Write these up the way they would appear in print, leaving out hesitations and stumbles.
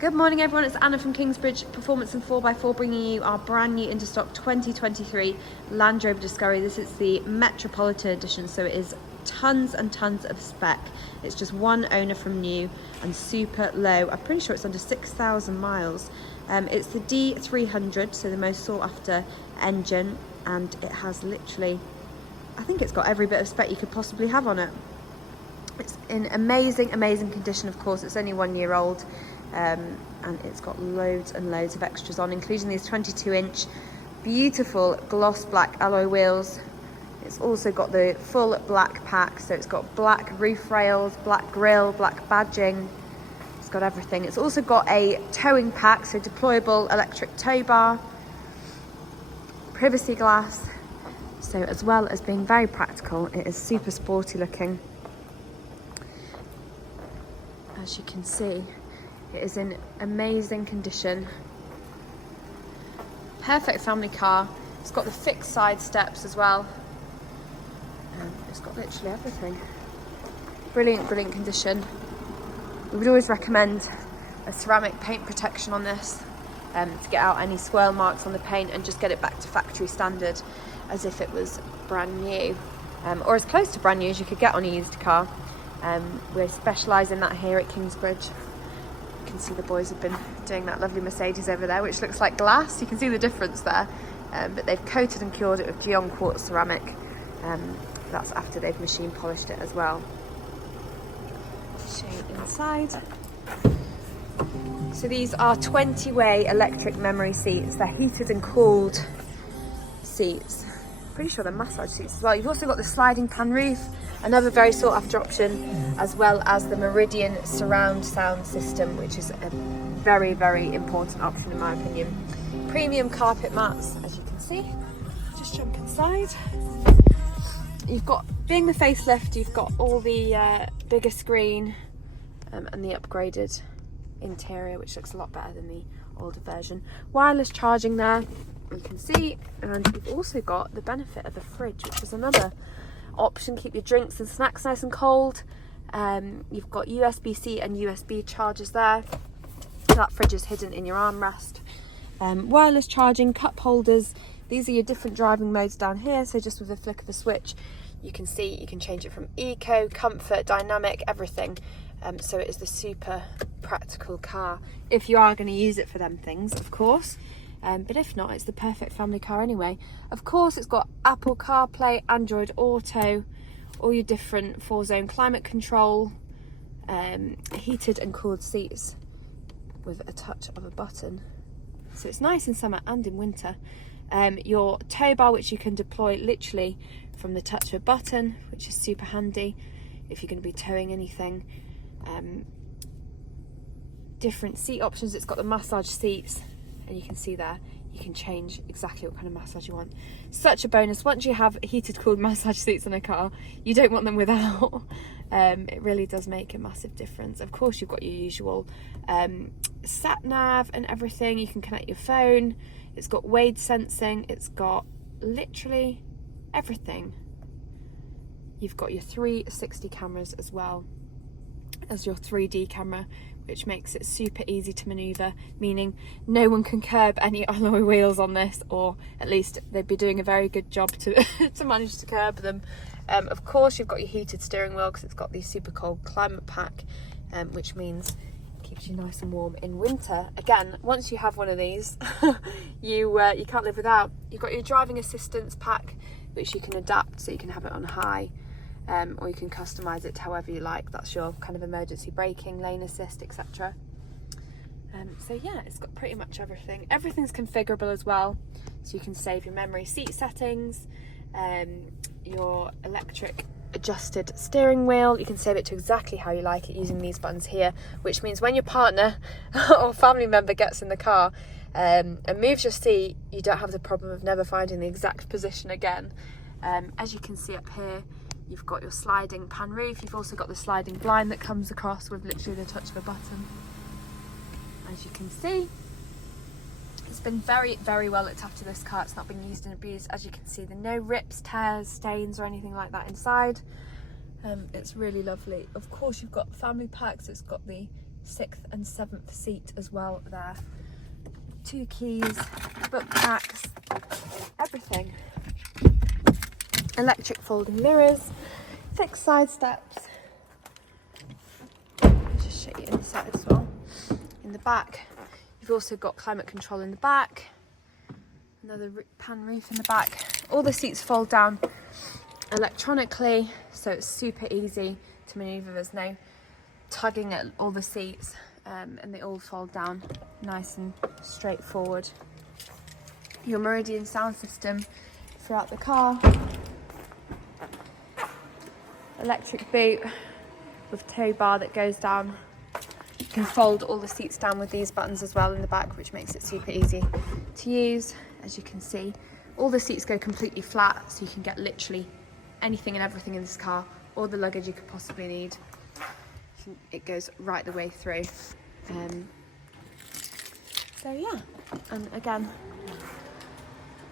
Good morning everyone, it's Anna from Kingsbridge Performance and 4x4 bringing you our brand new into stock 2023 Land Rover Discovery. This is the Metropolitan edition, so it is tons and tons of spec. It's just one owner from new and super low. I'm pretty sure it's under 6,000 miles. It's the D300, so the most sought after engine, and it has literally, I think it's got every bit of spec you could possibly have on it. It's in amazing condition. Of course, it's only 1 year old. And it's got loads and loads of extras on, including these 22-inch beautiful gloss black alloy wheels. It's also got the full black pack, so it's got black roof rails, black grille, black badging. It's got everything. It's also got a towing pack, so deployable electric tow bar, privacy glass. So as well as being very practical, it is super sporty looking. As you can see, it is in amazing condition. Perfect family car. It's got the fixed side steps as well. It's got literally everything. Brilliant condition. We would always recommend a ceramic paint protection on this to get out any swirl marks on the paint and just get it back to factory standard as if it was brand new, or as close to brand new as you could get on a used car. We specialise in that here at Kingsbridge. You can see the boys have been doing that lovely Mercedes over there, which looks like glass. You can see the difference there, but they've coated and cured it with Geon quartz ceramic. That's after they've machine polished it as well. Show you inside. So these are 20-way electric memory seats. They're heated and cooled seats. Pretty sure they're massage seats as well. You've also got the sliding pan roof, another very sought after option, as well as the Meridian surround sound system, which is a very important option in my opinion. Premium carpet mats, as you can see. Just jump inside. You've got, being the facelift, you've got all the bigger screen and the upgraded interior, which looks a lot better than the older version. Wireless charging there, you can see, and you've also got the benefit of a fridge, which is another option. Keep your drinks and snacks nice and cold. You've got USB-C and USB chargers there. That fridge is hidden in your armrest. Wireless charging, cup holders. These are your different driving modes down here, so just with a flick of a switch you can see you can change it from eco, comfort, dynamic, everything. So it is the super practical car if you are going to use it for them things, of course. But if not, it's the perfect family car anyway. Of course, it's got Apple CarPlay, Android Auto, all your different 4-zone climate control, heated and cooled seats with a touch of a button. So it's nice in summer and in winter. Your tow bar, which you can deploy literally from the touch of a button, which is super handy if you're going to be towing anything. Different seat options. It's got the massage seats, and you can see there you can change exactly what kind of massage you want. Such a bonus. Once you have heated cooled massage seats in a car, you don't want them without. It really does make a massive difference. Of course, you've got your usual sat nav and everything. You can connect your phone. It's got wade sensing. It's got literally everything. You've got your 360 cameras as well as your 3D camera, which makes it super easy to maneuver, meaning no one can curb any alloy wheels on this, or at least they'd be doing a very good job to to manage to curb them. Of course, you've got your heated steering wheel because it's got the super cold climate pack, which means it keeps you nice and warm in winter. Again, once you have one of these, you can't live without. You've got your driving assistance pack, which you can adapt so you can have it on high. Or you can customise it however you like. That's your kind of emergency braking, lane assist, etc. So yeah, it's got pretty much everything. Everything's configurable as well, so you can save your memory seat settings, your electric adjusted steering wheel. You can save it to exactly how you like it using these buttons here, which means when your partner or family member gets in the car and moves your seat, you don't have the problem of never finding the exact position again. As you can see up here, you've got your sliding pan roof. You've also got the sliding blind that comes across with literally the touch of a button. As you can see, it's been very well looked after, this car. It's not been used and abused. As you can see, there are no rips, tears, stains or anything like that inside. It's really lovely. Of course, you've got family packs. It's got the 6th and 7th seat as well there. 2 keys, book packs, everything. Electric folding mirrors, fixed side steps. I'll just show you inside as well. In the back, you've also got climate control in the back. Another pan roof in the back. All the seats fold down electronically, so it's super easy to manoeuvre. There's no tugging at all the seats, and they all fold down nice and straightforward. Your Meridian sound system throughout the car. Electric boot with tow bar that goes down. You can fold all the seats down with these buttons as well in the back, which makes it super easy to use. As you can see, all the seats go completely flat, so you can get literally anything and everything in this car, all the luggage you could possibly need. It goes right the way through. So yeah, and again,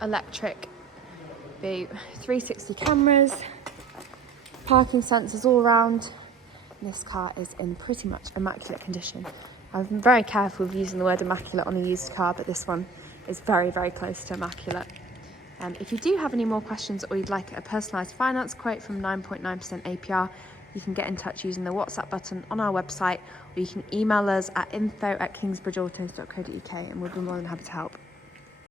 electric boot, 360 cameras, parking sensors all around. This car is in pretty much immaculate condition. I've been very careful with using the word immaculate on a used car, but this one is very, very close to immaculate. If you do have any more questions or you'd like a personalised finance quote from 9.9% APR, you can get in touch using the WhatsApp button on our website, or you can email us at info@kingsbridgeautos.co.uk and we'll be more than happy to help.